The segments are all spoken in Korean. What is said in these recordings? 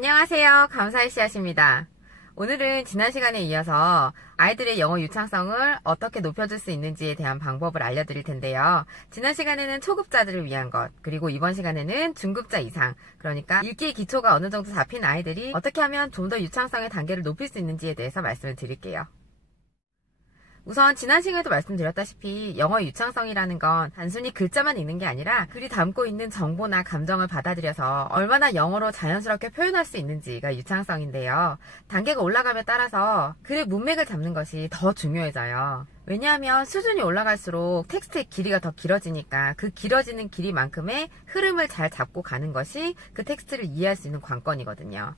안녕하세요. 감사의 씨앗입니다. 오늘은 지난 시간에 이어서 아이들의 영어 유창성을 어떻게 높여줄 수 있는지에 대한 방법을 알려드릴 텐데요. 지난 시간에는 초급자들을 위한 것, 그리고 이번 시간에는 중급자 이상, 그러니까 읽기 기초가 어느 정도 잡힌 아이들이 어떻게 하면 좀 더 유창성의 단계를 높일 수 있는지에 대해서 말씀을 드릴게요. 우선 지난 시간에도 말씀드렸다시피 영어 유창성이라는 건 단순히 글자만 읽는 게 아니라 글이 담고 있는 정보나 감정을 받아들여서 얼마나 영어로 자연스럽게 표현할 수 있는지가 유창성인데요. 단계가 올라감에 따라서 글의 문맥을 잡는 것이 더 중요해져요. 왜냐하면 수준이 올라갈수록 텍스트의 길이가 더 길어지니까 그 길어지는 길이만큼의 흐름을 잘 잡고 가는 것이 그 텍스트를 이해할 수 있는 관건이거든요.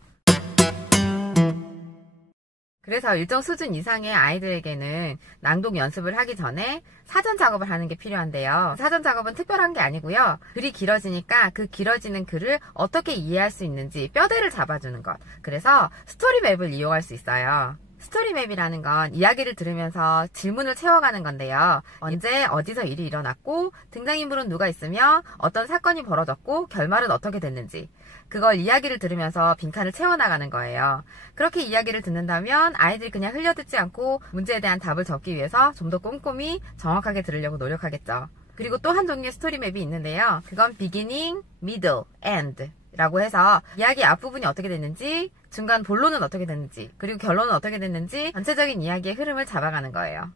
그래서 일정 수준 이상의 아이들에게는 낭독 연습을 하기 전에 사전 작업을 하는 게 필요한데요. 사전 작업은 특별한 게 아니고요. 글이 길어지니까 그 길어지는 글을 어떻게 이해할 수 있는지 뼈대를 잡아주는 것. 그래서 스토리맵을 이용할 수 있어요. 스토리맵이라는 건 이야기를 들으면서 질문을 채워가는 건데요. 언제 어디서 일이 일어났고 등장인물은 누가 있으며 어떤 사건이 벌어졌고 결말은 어떻게 됐는지 그걸 이야기를 들으면서 빈칸을 채워나가는 거예요. 그렇게 이야기를 듣는다면 아이들이 그냥 흘려듣지 않고 문제에 대한 답을 적기 위해서 좀 더 꼼꼼히 정확하게 들으려고 노력하겠죠. 그리고 또 한 종류의 스토리맵이 있는데요. 그건 beginning, middle, end 라고 해서 이야기 앞부분이 어떻게 됐는지, 중간 본론은 어떻게 됐는지, 그리고 결론은 어떻게 됐는지 전체적인 이야기의 흐름을 잡아가는 거예요.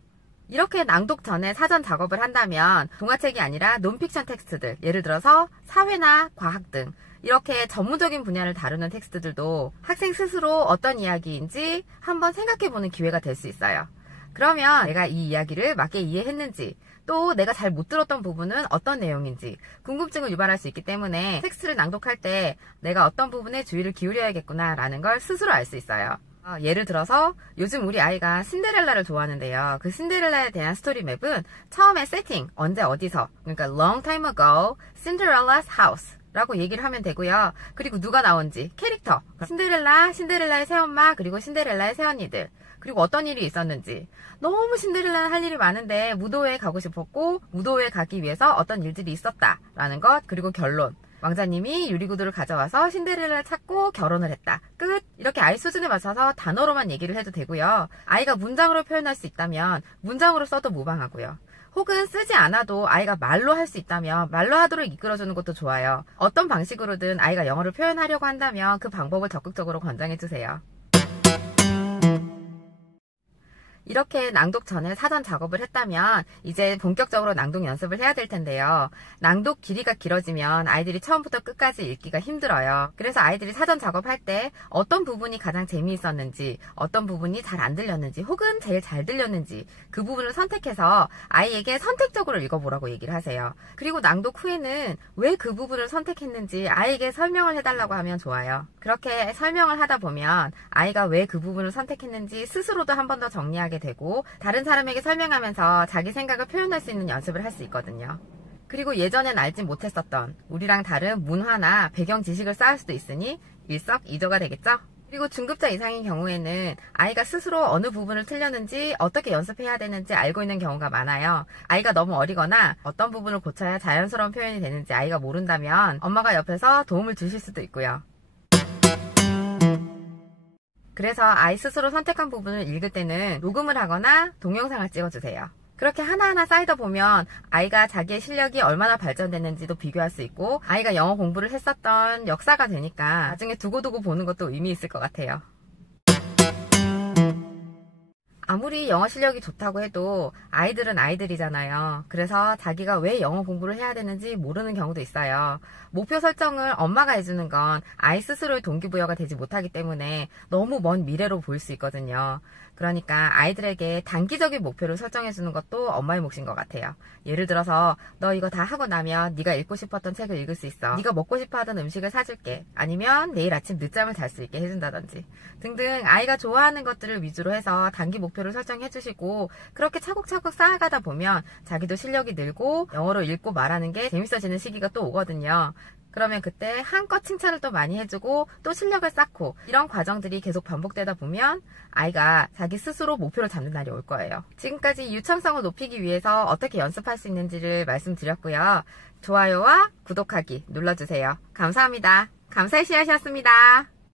이렇게 낭독 전에 사전 작업을 한다면 동화책이 아니라 논픽션 텍스트들, 예를 들어서 사회나 과학 등 이렇게 전문적인 분야를 다루는 텍스트들도 학생 스스로 어떤 이야기인지 한번 생각해보는 기회가 될 수 있어요. 그러면 내가 이 이야기를 맞게 이해했는지, 또 내가 잘 못 들었던 부분은 어떤 내용인지 궁금증을 유발할 수 있기 때문에 텍스트를 낭독할 때 내가 어떤 부분에 주의를 기울여야겠구나 라는 걸 스스로 알 수 있어요. 예를 들어서 요즘 우리 아이가 신데렐라를 좋아하는데요. 그 신데렐라에 대한 스토리맵은 처음에 세팅, 언제 어디서, 그러니까 long time ago, Cinderella's house 라고 얘기를 하면 되고요. 그리고 누가 나온지, 캐릭터, 신데렐라, 신데렐라의 새엄마, 그리고 신데렐라의 새언니들, 그리고 어떤 일이 있었는지. 너무 신데렐라는 할 일이 많은데 무도회에 가고 싶었고 무도회에 가기 위해서 어떤 일들이 있었다 라는 것, 그리고 결론. 왕자님이 유리구두를 가져와서 신데렐라를 찾고 결혼을 했다. 끝! 이렇게 아이 수준에 맞춰서 단어로만 얘기를 해도 되고요. 아이가 문장으로 표현할 수 있다면 문장으로 써도 무방하고요. 혹은 쓰지 않아도 아이가 말로 할 수 있다면 말로 하도록 이끌어주는 것도 좋아요. 어떤 방식으로든 아이가 영어를 표현하려고 한다면 그 방법을 적극적으로 권장해주세요. 이렇게 낭독 전에 사전 작업을 했다면 이제 본격적으로 낭독 연습을 해야 될 텐데요. 낭독 길이가 길어지면 아이들이 처음부터 끝까지 읽기가 힘들어요. 그래서 아이들이 사전 작업할 때 어떤 부분이 가장 재미있었는지, 어떤 부분이 잘 안 들렸는지, 혹은 제일 잘 들렸는지 그 부분을 선택해서 아이에게 선택적으로 읽어보라고 얘기를 하세요. 그리고 낭독 후에는 왜 그 부분을 선택했는지 아이에게 설명을 해달라고 하면 좋아요. 그렇게 설명을 하다 보면 아이가 왜 그 부분을 선택했는지 스스로도 한 번 더 정리하게 되고 다른 사람에게 설명하면서 자기 생각을 표현할 수 있는 연습을 할 수 있거든요. 그리고 예전엔 알지 못했었던 우리랑 다른 문화나 배경 지식을 쌓을 수도 있으니 일석이조가 되겠죠? 그리고 중급자 이상인 경우에는 아이가 스스로 어느 부분을 틀렸는지 어떻게 연습해야 되는지 알고 있는 경우가 많아요. 아이가 너무 어리거나 어떤 부분을 고쳐야 자연스러운 표현이 되는지 아이가 모른다면 엄마가 옆에서 도움을 주실 수도 있고요. 그래서 아이 스스로 선택한 부분을 읽을 때는 녹음을 하거나 동영상을 찍어주세요. 그렇게 하나하나 쌓이다 보면 아이가 자기의 실력이 얼마나 발전됐는지도 비교할 수 있고 아이가 영어 공부를 했었던 역사가 되니까 나중에 두고두고 보는 것도 의미 있을 것 같아요. 아무리 영어 실력이 좋다고 해도 아이들은 아이들이잖아요. 그래서 자기가 왜 영어 공부를 해야 되는지 모르는 경우도 있어요. 목표 설정을 엄마가 해주는 건 아이 스스로의 동기부여가 되지 못하기 때문에 너무 먼 미래로 보일 수 있거든요. 그러니까 아이들에게 단기적인 목표를 설정해주는 것도 엄마의 몫인 것 같아요. 예를 들어서 너 이거 다 하고 나면 네가 읽고 싶었던 책을 읽을 수 있어. 네가 먹고 싶어하던 음식을 사줄게. 아니면 내일 아침 늦잠을 잘 수 있게 해준다든지 등등 아이가 좋아하는 것들을 위주로 해서 단기 목표를 설정해주시고 그렇게 차곡차곡 쌓아가다 보면 자기도 실력이 늘고 영어로 읽고 말하는 게 재밌어지는 시기가 또 오거든요. 그러면 그때 한껏 칭찬을 또 많이 해주고 또 실력을 쌓고 이런 과정들이 계속 반복되다 보면 아이가 자기 스스로 목표를 잡는 날이 올 거예요. 지금까지 유창성을 높이기 위해서 어떻게 연습할 수 있는지를 말씀드렸고요. 좋아요와 구독하기 눌러주세요. 감사합니다. 감사의 씨앗이었습니다.